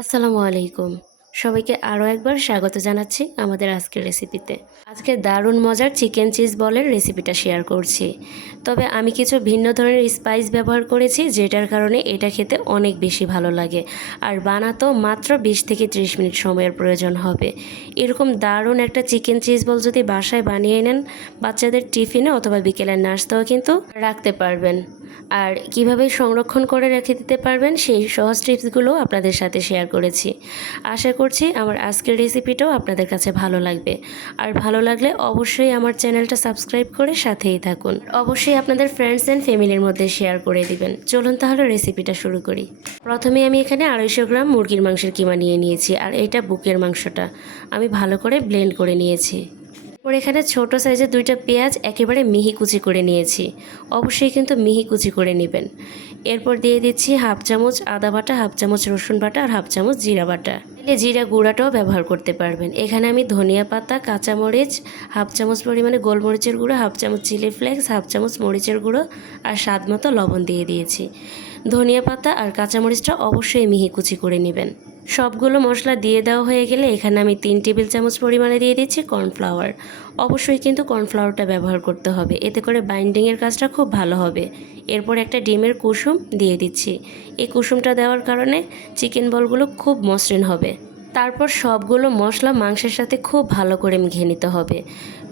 আসসালামু আলাইকুম। সবাইকে আরও একবার স্বাগত জানাচ্ছি আমাদের আজকের রেসিপিতে। আজকে দারুণ মজার চিকেন চিজ বলের রেসিপিটা শেয়ার করছি। তবে আমি কিছু ভিন্ন ধরনের স্পাইস ব্যবহার করেছি, যেটার কারণে এটা খেতে অনেক বেশি ভালো লাগে। আর বানাতেও মাত্র বিশ থেকে ত্রিশ মিনিট সময়ের প্রয়োজন হবে। এরকম দারুণ একটা চিকেন চিজ বল যদি বাসায় বানিয়ে নেন, বাচ্চাদের টিফিনে অথবা বিকেলের নাস্তাও কিন্তু রাখতে পারবেন। আর কীভাবে সংরক্ষণ করে রেখে দিতে পারবেন, সেই সহজ টিপসগুলো আপনাদের সাথে শেয়ার করেছি। আশা করছি, আমার আজকের রেসিপিটাও আপনাদের কাছে ভালো লাগবে। আর ভালো লাগলে অবশ্যই আমার চ্যানেলটা সাবস্ক্রাইব করে সাথেই থাকুন। অবশ্যই আপনাদের ফ্রেন্ডস অ্যান্ড ফ্যামিলির মধ্যে শেয়ার করে দিবেন। চলুন তাহলে রেসিপিটা শুরু করি। প্রথমে আমি এখানে আড়াইশো গ্রাম মুরগির মাংসের কিমা নিয়ে নিয়েছি, আর এটা বুকের মাংসটা। আমি ভালো করে ব্লেন্ড করে নিয়েছি। এরপর এখানে ছোট সাইজের দুইটা পেঁয়াজ একেবারে মিহি কুচি করে নিয়েছি। অবশ্যই কিন্তু মিহি কুচি করে নেবেন। এরপর দিয়ে দিচ্ছি হাফ চামচ আদা বাটা, হাফ চামচ রসুন বাটা আর হাফ চামচ জিরা বাটা। এলে জিরা গুঁড়াটাও ব্যবহার করতে পারবেন। এখানে আমি ধনিয়া পাতা, কাঁচামরিচ, হাফ চামচ পরিমাণে গোলমরিচের গুঁড়ো, হাফ চামচ চিলি ফ্লেক্স, হাফ চামচ মরিচের গুঁড়ো আর স্বাদ মতো লবণ দিয়ে দিয়েছি। ধনিয়া পাতা আর কাঁচামরিচটা অবশ্যই মিহি কুচি করে নেবেন। সবগুলো মশলা দিয়ে দেওয়া হয়ে গেলে এখানে আমি তিন টেবিল চামচ পরিমাণে দিয়ে দিচ্ছি কর্নফ্লাওয়ার। অবশ্যই কিন্তু কর্নফ্লাওয়ারটা ব্যবহার করতে হবে। এতে করে বাইন্ডিংয়ের কাজটা খুব ভালো হবে। এরপর একটা ডিমের কুসুম দিয়ে দিচ্ছি। এই কুসুমটা দেওয়ার কারণে চিকেন বলগুলো খুব মসৃণ হবে। তারপর সবগুলো মশলা মাংসের সাথে খুব ভালো করে মেখে নিতে হবে।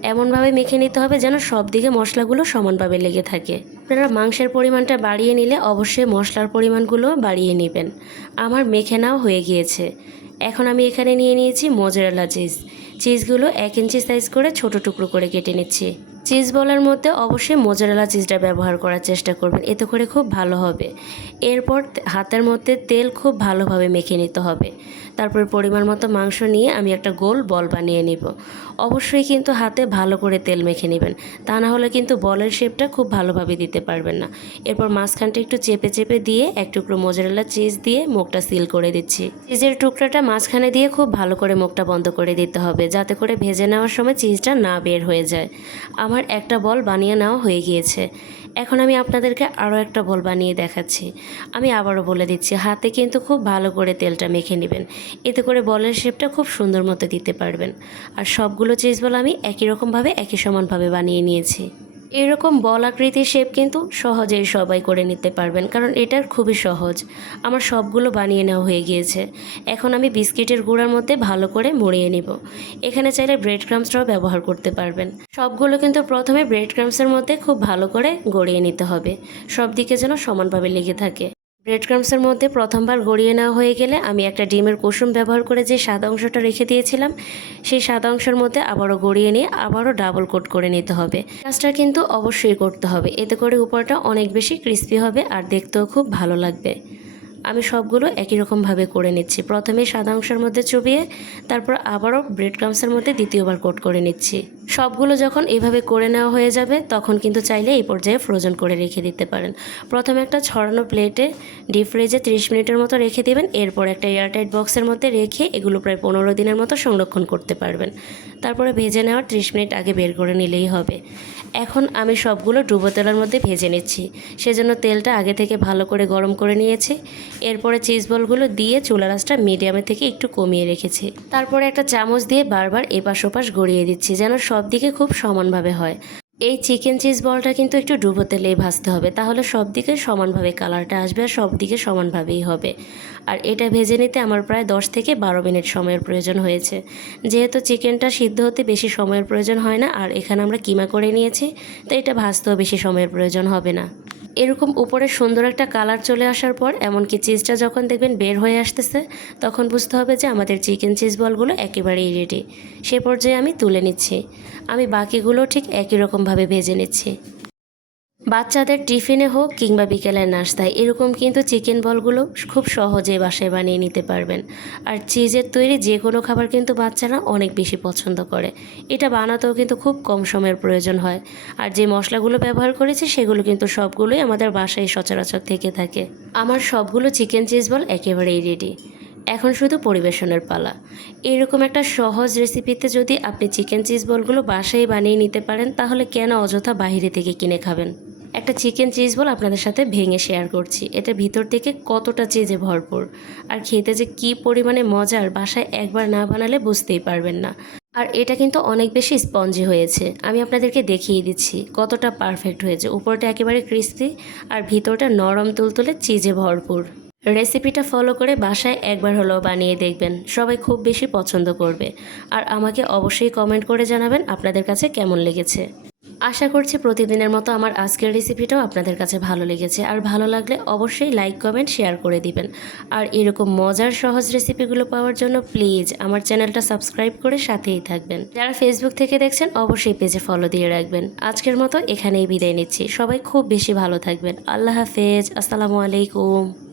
এমনভাবে মেখে নিতে হবে যেন সব দিকে মশলাগুলো সমানভাবে লেগে থাকে। আপনারা মাংসের পরিমাণটা বাড়িয়ে নিলে অবশ্যই মশলার পরিমাণগুলো বাড়িয়ে নেবেন। আমার মেখে নাও হয়ে গিয়েছে। এখন আমি এখানে নিয়ে নিয়েছি মোজারেলা চিজ। চিজগুলো এক ইঞ্চি সাইজ করে ছোট টুকরো করে কেটে নিচ্ছি। চিজ বলার মধ্যে অবশ্যই মোজারেলা চিজটা ব্যবহার করার চেষ্টা করবেন, এতে করে খুব ভালো হবে। এরপর হাতের মধ্যে তেল খুব ভালোভাবে মেখে নিতে হবে। তারপর পরিমাণ মতো মাংস নিয়ে আমি একটা গোল বল বানিয়ে নিব। অবশ্যই কিন্তু হাতে ভালো করে তেল মেখে নেবেন। তা না হলে কিন্তু বলের শেপটা খুব ভালোভাবে দিতে পারবেন না। এরপর মাঝখানটা একটু চেপে চেপে দিয়ে এক টুকরো মোজারেলা চিজ দিয়ে মুখটা সিল করে দিচ্ছি। চিজের টুকরাটা মাঝখানে দিয়ে খুব ভালো করে মুখটা বন্ধ করে দিতে হবে, যাতে করে ভেজে নেওয়ার সময় চিজটা না বের হয়ে যায়। আমার একটা বল বানিয়ে নেওয়া হয়ে গিয়েছে। এখন আমি আপনাদেরকে আরও একটা বল বানিয়ে দেখাচ্ছি। আমি আবারও বলে দিচ্ছি, হাতে কিন্তু খুব ভালো করে তেলটা মেখে নেবেন। এতে করে বলের শেপটা খুব সুন্দর মতো দিতে পারবেন। আর সবগুলো চিজ বল আমি একই রকমভাবে, একই সমানভাবে বানিয়ে নিয়েছি। এরকম বল আকৃতির শেপ কিন্তু সহজেই সবাই করে নিতে পারবেন, কারণ এটার খুবই সহজ। আমার সবগুলো বানিয়ে নেওয়া হয়ে গিয়েছে। এখন আমি বিস্কিটের গুঁড়ার মধ্যে ভালো করে মুড়িয়ে নিব। এখানে চাইলে ব্রেড ক্রামসটাও ব্যবহার করতে পারবেন। সবগুলো কিন্তু প্রথমে ব্রেড ক্রামসের মধ্যে খুব ভালো করে গড়িয়ে নিতে হবে। সব দিকে যেন সমানভাবে লেগে থাকে। ব্রেড ক্রামসের মধ্যে প্রথমবার গড়িয়ে নেওয়া হয়ে গেলে আমি একটা ডিমের কুসুম ব্যবহার করে যে সাদা অংশটা রেখে দিয়েছিলাম, সেই সাদা অংশের মধ্যে আবারও গড়িয়ে নিয়ে আবারও ডাবল কোট করে নিতে হবে। কাজটা কিন্তু অবশ্যই করতে হবে, এতে করে উপরটা অনেক বেশি ক্রিস্পি হবে আর দেখতেও খুব ভালো লাগবে। আমি সবগুলো একই রকমভাবে করে নিচ্ছি, প্রথমে সাদা অংশের মধ্যে চুবিয়ে তারপর আবারও ব্রেড ক্রামসের মধ্যে দ্বিতীয়বার কোট করে নিচ্ছি। সবগুলো যখন এভাবে করে নেওয়া হয়ে যাবে, তখন কিন্তু চাইলে এই পর্যায়ে ফ্রোজেন করে রেখে দিতে পারেন। প্রথমে একটা ছড়ানো প্লেটে ডিপ ফ্রিজে তিরিশ মিনিটের মতো রেখে দেবেন। এরপর একটা এয়ারটাইট বক্সের মধ্যে রেখে এগুলো প্রায় পনেরো দিনের মতো সংরক্ষণ করতে পারবেন। তারপরে ভেজে নেওয়ার ত্রিশ মিনিট আগে বের করে নিলেই হবে। এখন আমি সবগুলো ডুবো তেলের মধ্যে ভেজে নিচ্ছি। সেজন্য তেলটা আগে থেকে ভালো করে গরম করে নিয়েছি। এরপরে চিজ বলগুলো দিয়ে চুলা রাসটা মিডিয়ামে থেকে একটু কমিয়ে রেখেছি। তারপরে একটা চামচ দিয়ে বারবার এপাশ ওপাশ গড়িয়ে দিচ্ছি, যেন সব দিকে খুব সমানভাবে হয়। এই চিকেন চিজ বলটা কিন্তু একটু ডুবো তেলেই ভাজতে হবে, তাহলে সব দিকে সমানভাবে কালারটা আসবে আর সব দিকে সমানভাবেই হবে। আর এটা ভেজে নিতে আমার প্রায় দশ থেকে বারো মিনিট সময়ের প্রয়োজন হয়েছে। যেহেতু চিকেনটা সিদ্ধ হতে বেশি সময়ের প্রয়োজন হয় না, আর এখানে আমরা কিমা করে নিয়েছি, তো এটা ভাজতেও বেশি সময়ের প্রয়োজন হবে না। এরকম উপরে সুন্দর একটা কালার চলে আসার পর, এমনকি চিজটা যখন দেখবেন বের হয়ে আসতেছে, তখন বুঝতে হবে যে আমাদের চিকেন চিজ বলগুলো একেবারেই রেডি সে পর্যায়ে আমি তুলে নিচ্ছি। আমি বাকিগুলো ঠিক একই রকমভাবে ভেজে নিচ্ছি। বাচ্চাদের টিফিনে হোক কিংবা বিকেলের নাস্তায়, এরকম কিন্তু চিকেন বলগুলো খুব সহজে বাসায় বানিয়ে নিতে পারবেন। আর চিজের তৈরি যে কোনো খাবার কিন্তু বাচ্চারা অনেক বেশি পছন্দ করে। এটা বানাতেও কিন্তু খুব কম সময়ের প্রয়োজন হয়। আর যে মশলাগুলো ব্যবহার করেছি, সেগুলো কিন্তু সবগুলোই আমাদের বাসায় সচরাচর থেকে থাকে। আমার সবগুলো চিকেন চিজ বল একেবারেই রেডি এখন শুধু পরিবেশনের পালা। এরকম একটা সহজ রেসিপিতে যদি আপনি চিকেন চিজ বলগুলো বাসায় বানিয়ে নিতে পারেন, তাহলে কেন অযথা বাইরে থেকে কিনে খাবেন? একটা চিকেন চিজ বল আপনাদের সাথে ভেঙে শেয়ার করছি। এটা ভিতর থেকে কতটা চিজে ভরপুর? আর খেতে যে কি পরিমাণে মজার বাসায় একবার না বানালে বুঝতেই পারবেন না। আর এটা কিন্তু অনেক বেশি স্পঞ্জি হয়েছে। আমি আপনাদেরকে দেখিয়ে দিচ্ছি কতটা পারফেক্ট হয়েছে। উপরটা একেবারে ক্রিস্পি আর ভিতরটা নরম তুলতুলে চিজে ভরপুর। রেসিপিটা ফলো করে বাসায় একবার হলেও বানিয়ে দেখবেন। সবাই খুব বেশি পছন্দ করবে। আর আমাকে অবশ্যই কমেন্ট করে জানাবেন আপনাদের কাছে কেমন লেগেছে। আশা করছি প্রতিদিনের মতো আমার আজকের রেসিপিটাও আপনাদের কাছে ভালো লেগেছে। আর ভালো লাগলে অবশ্যই লাইক কমেন্ট শেয়ার করে দিবেন। আর এরকম মজার সহজ রেসিপিগুলো পাওয়ার জন্য প্লিজ আমার চ্যানেলটা সাবস্ক্রাইব করে সাথেই থাকবেন। যারা ফেসবুক থেকে দেখছেন, অবশ্যই পেজে ফলো দিয়ে রাখবেন। আজকের মতো এখানেই বিদায় নিচ্ছি। সবাই খুব বেশি ভালো থাকবেন। আল্লাহ হাফেজ। আসসালামু আলাইকুম।